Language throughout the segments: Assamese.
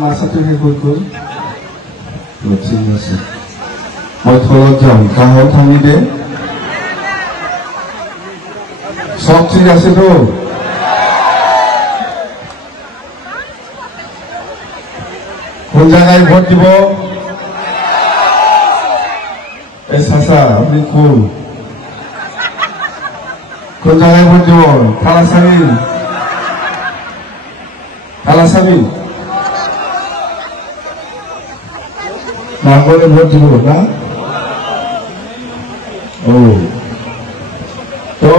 মাছাটো শেষ হৈ গ'ল ঠিক আছে মই থলত যাম কাহত ভাঙি দে সব ঠিক আছে তো কোন জায়গায় ভোট দিব এই চাচা আপনি কোন জায়গায় ভোট দিব কালাসামি নাগরে ভোট দিব না ও তো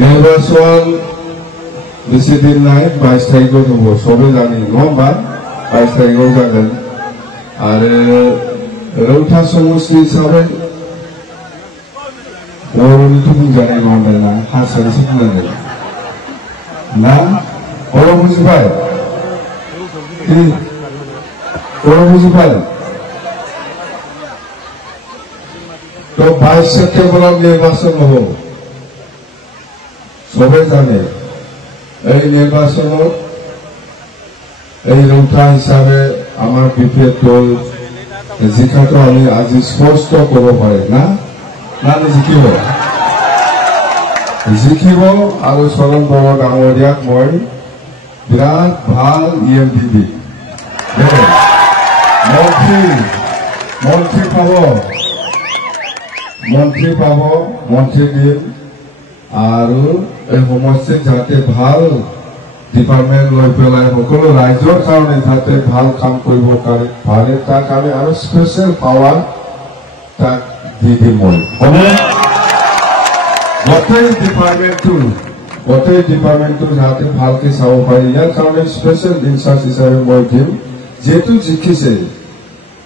নির্বাচন বেশি দিন নাই 22 তারিখে হব সবে জানি নবা 22 তারিখেও যাবেন আর রৌঠা সমষ্টি হিসাবে জানি নয় না হাসান না বড় বুঝি পায় বুঝি পায় তো 22 সেপ্টেম্বর নির্বাচন হব সবাই জানে এই নির্বাচন এই রৌঠা হিসাবে আমার বিপিএফ দল জিকাটো আমি আজি স্পষ্ট কৰিব পাৰে না জিকিব আৰু চৰণ বড়ো ডাঙৰীয়াক মই বিৰাট ভাল ইএমডিবি মন্ত্ৰী পাব মন্ত্ৰী দিম আৰু এই সমষ্টিত যাতে ভাল ডিপাৰ্টমেণ্ট লৈ পেলাই সকলো ৰাইজৰ কাৰণে যাতে ভাল কাম কৰিব পাৰে তাক আমি আৰু স্পেচিয়েল পাৱাৰ তাক দি দিম মই গোটেই ডিপাৰ্টমেণ্টটো যাতে ভালকে চাব পাৰি ইয়াৰ কাৰণে স্পেচিয়েল ইনচাৰ্জ হিচাপে মই দিম যেহেতু জিকিছে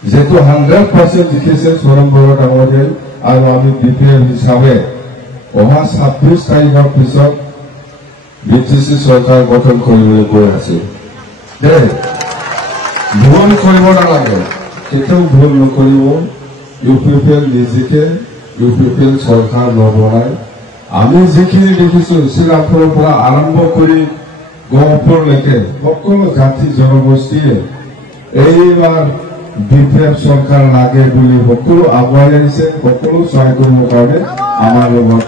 যেহেতু 100% জিকিছে চৰণ বড়ো ডাঙৰীয়াই আৰু আমি বিপিএফ হিচাপে অহা 26 তাৰিখৰ পিছত বিটিসি সৰকাৰ গঠন কৰিবলৈ গৈ আছে ভুল কৰিব নালাগে কেতিয়াও ভুল নকৰিব ইউপিপিএল নিজিকে ইউপিপিএল সৰকাৰ নবনায় আমি যিখিনি দেখিছো শ্ৰীৰামপুৰৰ পৰা আৰম্ভ কৰি গহপুৰলৈকে সকলো জাতি জনগোষ্ঠীয়ে এইবাৰ বিপিএফ সৰকাৰ লাগে বুলি সকলো আগুৱাই আহিছে সকলো সহায় কৰিবৰ কাৰণে আমাৰ লগত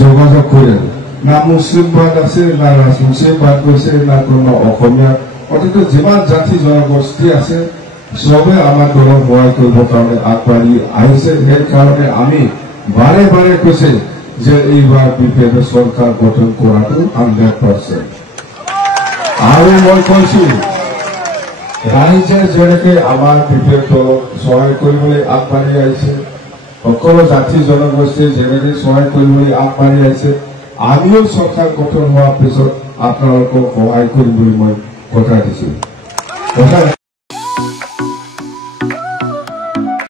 যোগাযোগ কৰে না মুছলিমবাদ আছে না মুছলিমবাদ কৈছে না কোনো অসমীয়া অন্তত যিমান জাতি জনগোষ্ঠী আছে সবে আমাৰ দলক সহায় কৰিবৰ কাৰণে আগবাঢ়ি আহিছে সেইকাৰণে আমি বাৰে বাৰে কৈছে যে এইবাৰ বিপিএফ সৰকাৰ গঠন কৰাটো 100% আৰু মই কৈছো ৰাইজে যেনেকে আমাৰ বিপিএফ দলক সহায় কৰিবলৈ আগবাঢ়ি আহিছে সকলো জাতি জনগোষ্ঠীয়ে যেনেকে সহায় কৰিবলৈ আগবাঢ়ি আহিছে আমিও সৰকাৰ গঠন হোৱাৰ পিছত আপোনালোকক সহায় কৰিম বুলি মই কথা দিছো